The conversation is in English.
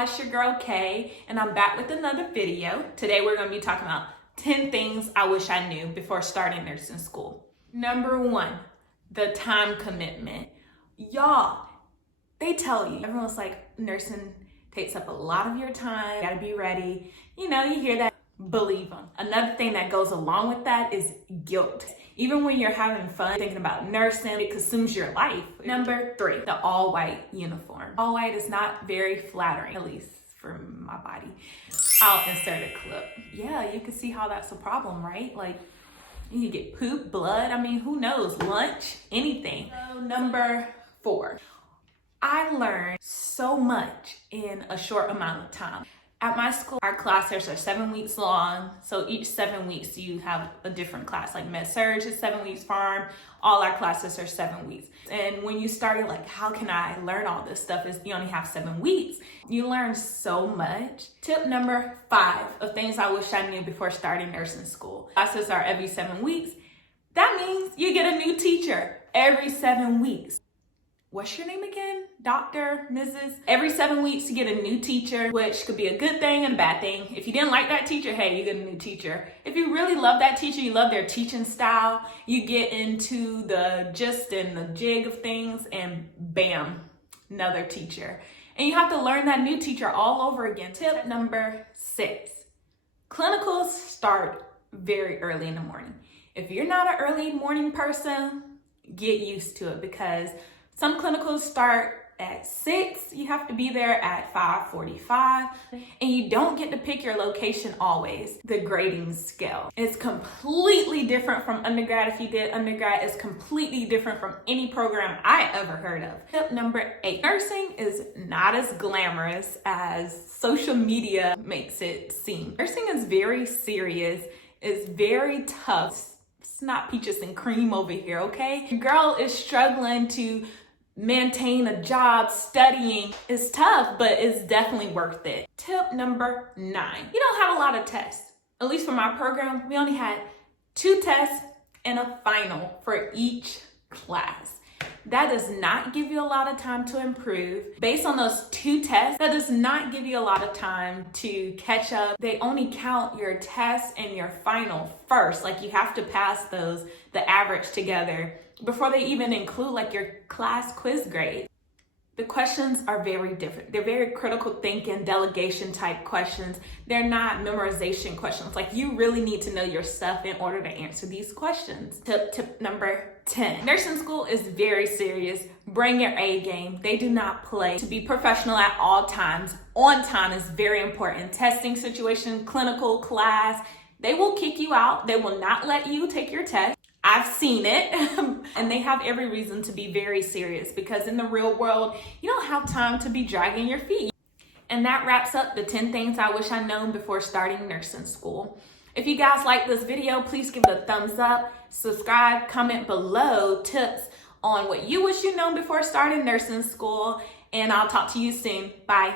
y'all, it's your girl Kay, and I'm back with another video. Today we're going to be talking about 10 things I wish I knew before starting nursing school. Number 1, the time commitment. Y'all, they tell you, everyone's like, nursing takes up a lot of your time, you gotta be ready. You know, you hear that, believe them. Another thing that goes along with that is guilt. Even when you're having fun thinking about nursing, it consumes your life. Number 3, the all-white uniform. All white is not very flattering, at least for my body. I'll insert a clip. Yeah, you can see how that's a problem, right? Like, you get poop, blood, I mean, who knows, lunch, anything. So, number 4, I learned so much in a short amount of time. At my school, our classes are 7 weeks long. So each 7 weeks you have a different class. Like Med-Surg is 7 weeks, Pharm, all our classes are 7 weeks. And when you started like, how can I learn all this stuff, is you only have 7 weeks. You learn so much. Tip number 5 of things I wish I knew before starting nursing school. Classes are every 7 weeks. That means you get a new teacher every 7 weeks. What's your name again? Dr., Mrs.? Every 7 weeks you get a new teacher, which could be a good thing and a bad thing. If you didn't like that teacher, hey, you get a new teacher. If you really love that teacher, you love their teaching style, you get into the gist and the jig of things, and bam, another teacher. And you have to learn that new teacher all over again. Tip number 6, clinicals start very early in the morning. If you're not an early morning person, get used to it, because some clinicals start at 6, you have to be there at 5:45, and you don't get to pick your location always. The grading scale is completely different from undergrad. If you did undergrad, it's completely different from any program I ever heard of. Tip number 8, nursing is not as glamorous as social media makes it seem. Nursing is very serious, it's very tough. It's not peaches and cream over here, okay? Your girl is struggling to maintain a job, studying. Is tough, but it's definitely worth it. Tip number 9, you don't have a lot of tests. At least for my program, we only had 2 tests and a final for each class. That does not give you a lot of time to improve. Based on those 2 tests, that does not give you a lot of time to catch up. They only count your test and your final first. Like, you have to pass those, the average together, before they even include like your class quiz grade. The questions are very different. They're very critical thinking, delegation type questions. They're not memorization questions. Like, you really need to know your stuff in order to answer these questions. Tip number 10. Nursing school is very serious. Bring your A game. They do not play. To be professional at all times, on time is very important. Testing situation, clinical, class, they will kick you out. They will not let you take your test. I've seen it, and they have every reason to be very serious, because in the real world, you don't have time to be dragging your feet. And that wraps up the 10 things I wish I'd known before starting nursing school. If you guys like this video, please give it a thumbs up, subscribe, comment below tips on what you wish you'd known before starting nursing school, and I'll talk to you soon. Bye.